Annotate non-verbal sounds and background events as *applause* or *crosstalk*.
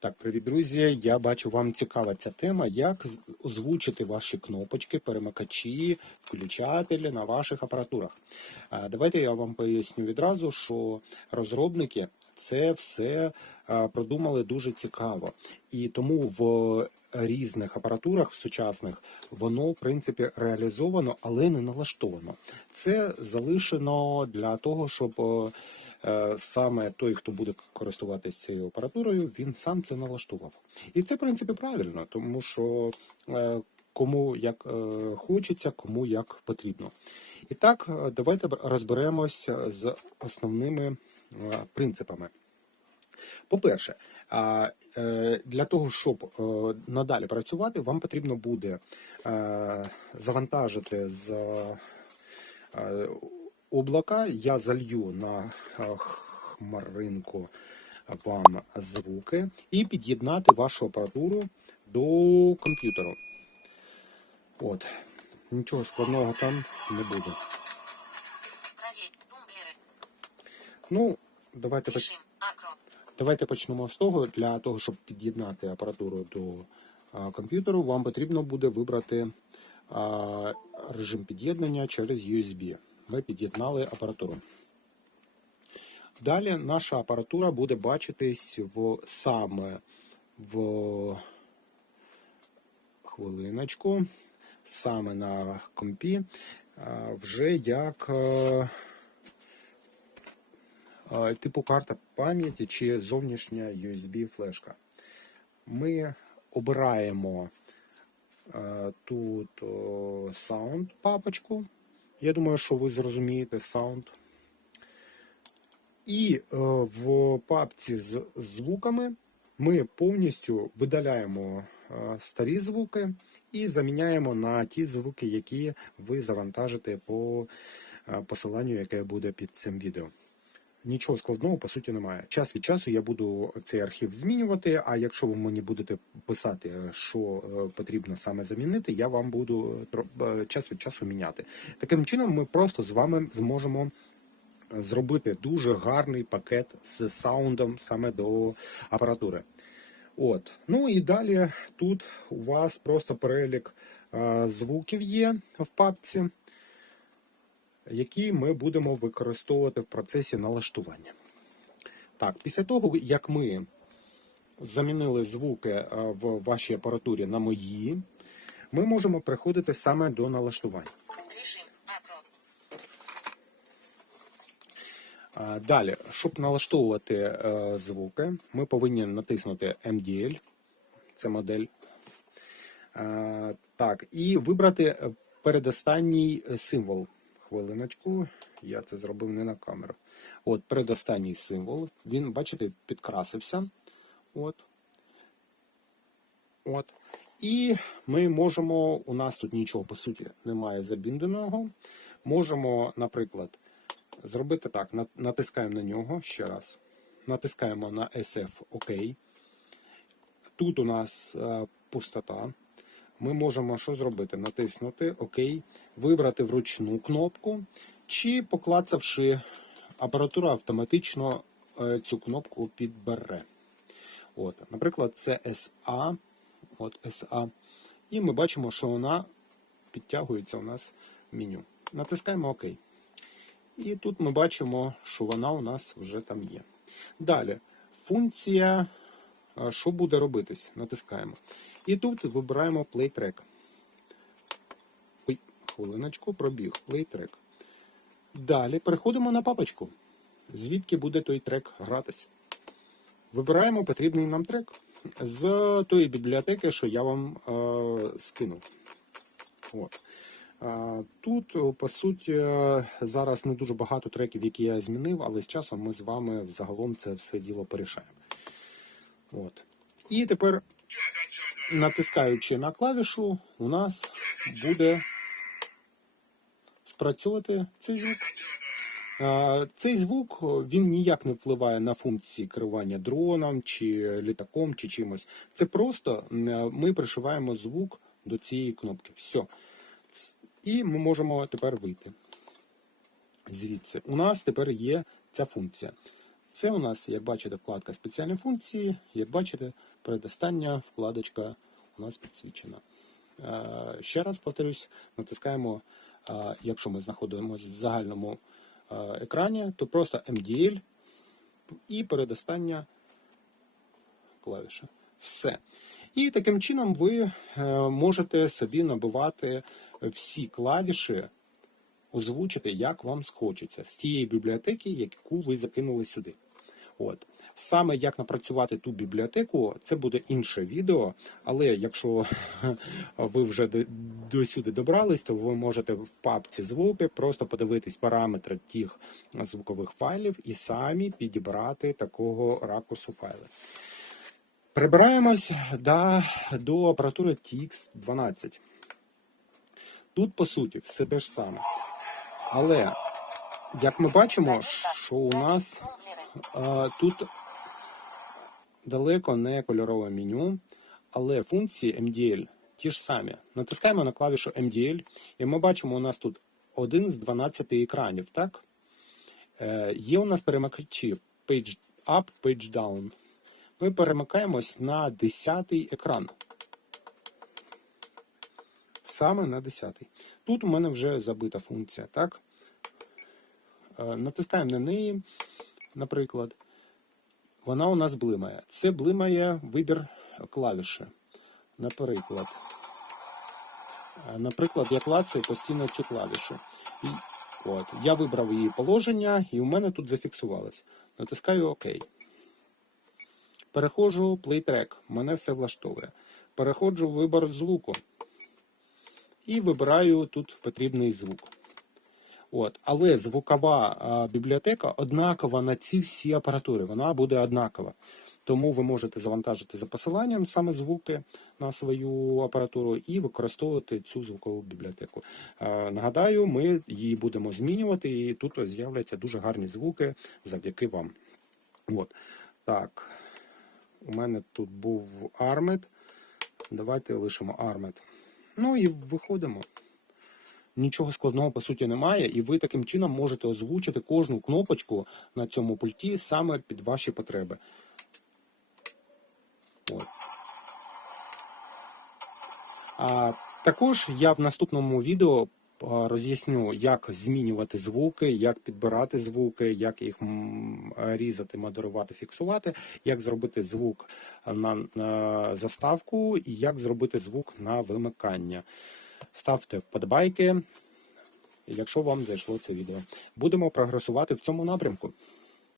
Так, привіт, друзі. Я бачу, вам цікава ця тема, як озвучити ваші кнопочки, перемикачі, включателі на ваших апаратурах. Давайте я вам поясню відразу, що розробники це все продумали дуже цікаво. І тому в різних апаратурах сучасних воно, в принципі, реалізовано, але не налаштовано. Це залишено для того, щоб саме той, хто буде користуватися цією апаратурою, він сам це налаштував. І це, в принципі, правильно, тому що е, кому як е, хочеться, кому як потрібно. І так, е, давайте розберемося з основними е, принципами. По-перше, е, для того, щоб е, надалі працювати, вам потрібно буде е, завантажити з е, облака. Я залью на е, хмаринку вам звуки і під'єднати вашу апаратуру до комп'ютеру. От. Нічого складного там не буде. Ну, давайте поч- Давайте почнемо з того. Для того, щоб під'єднати апаратуру до а, комп'ютеру, вам потрібно буде вибрати а, режим під'єднання через USB. Ми під'єднали апаратуру. Далі наша апаратура буде бачитись в саме в хвилиночку, саме на компі, вже як е, е, типу карта пам'яті чи зовнішня USB флешка. Ми обираємо е, тут Sound папочку. Я думаю, що ви зрозумієте саунд. І е, в папці з звуками ми повністю видаляємо е, старі звуки і заміняємо на ті звуки, які ви завантажите по е, посиланню, яке буде під цим відео. Нічого складного по суті немає. Час від часу я буду цей архів змінювати. А якщо ви мені будете писати, що е, потрібно саме замінити, я вам буду е, час від часу міняти. Таким чином, ми просто з вами зможемо зробити дуже гарний пакет з саундом саме до апаратури. От. Ну і далі тут у вас просто перелік е, звуків є в папці, які ми будемо використовувати в процесі налаштування. Так, після того, як ми замінили звуки е, в вашій апаратурі на мої, ми можемо приходити саме до налаштування. Далі, щоб налаштовувати е, звуки, ми повинні натиснути MDL, це модель. Так, і вибрати е, передостанній символ. Хвилиночку, я це зробив не на камеру. От, передостанній символ. Він, бачите, підкрасився. От. От. І ми можемо, у нас тут нічого по суті немає забінденого. Можемо, наприклад, зробити так: натискаємо на нього ще раз. Натискаємо на SF ОК. Тут у нас е, пустота. Ми можемо що зробити? Натиснути ОК, вибрати вручну кнопку, чи поклацавши апаратура автоматично е, цю кнопку підбере. От, наприклад, це SA. От SA. І ми бачимо, що вона підтягується у нас в меню. Натискаємо ОК. І тут ми бачимо, що вона у нас вже там є. Далі, функція, що буде робитись? Натискаємо. І тут вибираємо Play Track. Ой, хвилиночку, пробіг Play Track. Далі переходимо на папочку, звідки буде той трек гратись. Вибираємо потрібний нам трек з тої бібліотеки, що я вам е, скинув. От. А, Тут, по суті, е, зараз не дуже багато треків, які я змінив, але з часом ми з вами взагалом це все діло порішаємо. От. І тепер, натискаючи на клавішу, у нас буде спрацьовувати цей звук. Цей звук він ніяк не впливає на функції керування дроном, чи літаком, чи чимось. Це просто ми пришиваємо звук до цієї кнопки. Все. І ми можемо тепер вийти. Звідси. У нас тепер є ця функція. Це у нас, як бачите, вкладка спеціальні функції. Як бачите, передостання вкладочка у нас підсвічена. Е, Ще раз повторюсь, натискаємо, е, якщо ми знаходимося в загальному е, екрані, то просто MDL і передостання клавіша. Все. І таким чином ви можете собі набивати всі клавіші, озвучити, як вам схочеться, з тієї бібліотеки, яку ви закинули сюди. От. Саме як напрацювати ту бібліотеку, це буде інше відео. Але якщо *laughs* ви вже до, до сюди добрались, то ви можете в папці звуки просто подивитись параметри тих звукових файлів і самі підібрати такого ракурсу файли. Прибираємось до, до апаратури TX12. Тут, по суті, все те ж саме. Але, як ми бачимо, що у нас тут далеко не кольорове меню, але функції MDL ті ж самі. Натискаємо на клавішу MDL, і ми бачимо, у нас тут один з 12 екранів, так? Е, є у нас перемикачі Page Up, Page Down. Ми перемикаємось на 10 екран. Саме на 10. Тут у мене вже забита функція, так? Е, натискаємо на неї, наприклад. Вона у нас блимає. Це блимає вибір клавіші. Наприклад. Наприклад, я клацаю постійно цю клавішу. І, от, я вибрав її положення, і у мене тут зафіксувалось. Натискаю ОК. Переходжу Track. Мене все влаштовує. Переходжу в вибір звуку. І вибираю тут потрібний звук. От. Але звукова бібліотека однакова на ці всі апаратури. Вона буде однакова. Тому ви можете завантажити за посиланням саме звуки на свою апаратуру і використовувати цю звукову бібліотеку. Нагадаю, ми її будемо змінювати, і тут з'являться дуже гарні звуки завдяки вам. От. Так. У мене тут був Armed. Давайте лишимо Armed. Ну і виходимо. Нічого складного по суті немає, і ви таким чином можете озвучити кожну кнопочку на цьому пульті саме під ваші потреби. От. А також я в наступному відео роз'ясню, як змінювати звуки, як підбирати звуки, як їх різати, модерувати, фіксувати, як зробити звук на, на заставку і як зробити звук на вимикання. Ставте вподобайки, якщо вам зайшло це відео. Будемо прогресувати в цьому напрямку.